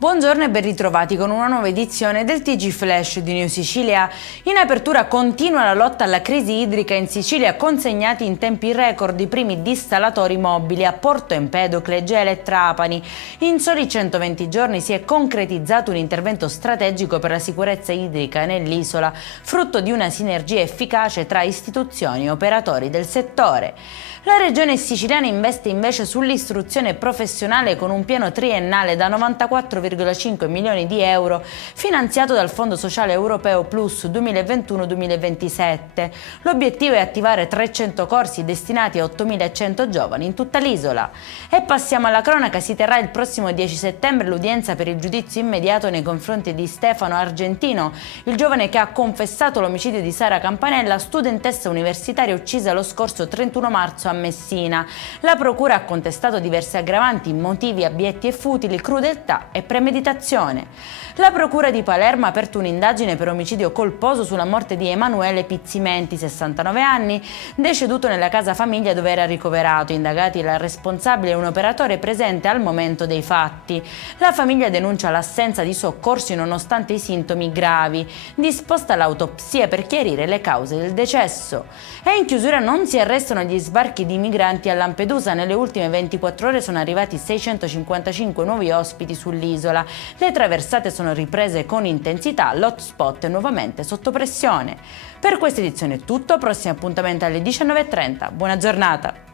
Buongiorno e ben ritrovati con una nuova edizione del TG Flash di New Sicilia. In apertura continua la lotta alla crisi idrica in Sicilia, consegnati in tempi record i primi dissalatori mobili a Porto Empedocle, Gela e Trapani. In soli 120 giorni si è concretizzato un intervento strategico per la sicurezza idrica nell'isola, frutto di una sinergia efficace tra istituzioni e operatori del settore. La regione siciliana investe invece sull'istruzione professionale con un piano triennale da 94,5 milioni di euro finanziato dal Fondo Sociale Europeo Plus 2021-2027. L'obiettivo è attivare 300 corsi destinati a 8.100 giovani in tutta l'isola. E passiamo alla cronaca. Si terrà il prossimo 10 settembre l'udienza per il giudizio immediato nei confronti di Stefano Argentino, il giovane che ha confessato l'omicidio di Sara Campanella, studentessa universitaria uccisa lo scorso 31 marzo a Messina. La procura ha contestato diverse aggravanti, motivi abietti e futili, crudeltà e premeditazione. La procura di Palermo ha aperto un'indagine per omicidio colposo sulla morte di Emanuele Pizzimenti, 69 anni, deceduto nella casa famiglia dove era ricoverato. Indagati il responsabile e un operatore presente al momento dei fatti. La famiglia denuncia l'assenza di soccorsi nonostante i sintomi gravi. Disposta l'autopsia per chiarire le cause del decesso. E in chiusura non si arrestano gli sbarchi di migranti a Lampedusa. Nelle ultime 24 ore sono arrivati 655 nuovi ospiti sull'isola. Le traversate sono riprese con intensità, l'hotspot è nuovamente sotto pressione. Per questa edizione è tutto, prossimo appuntamento alle 19:30. Buona giornata!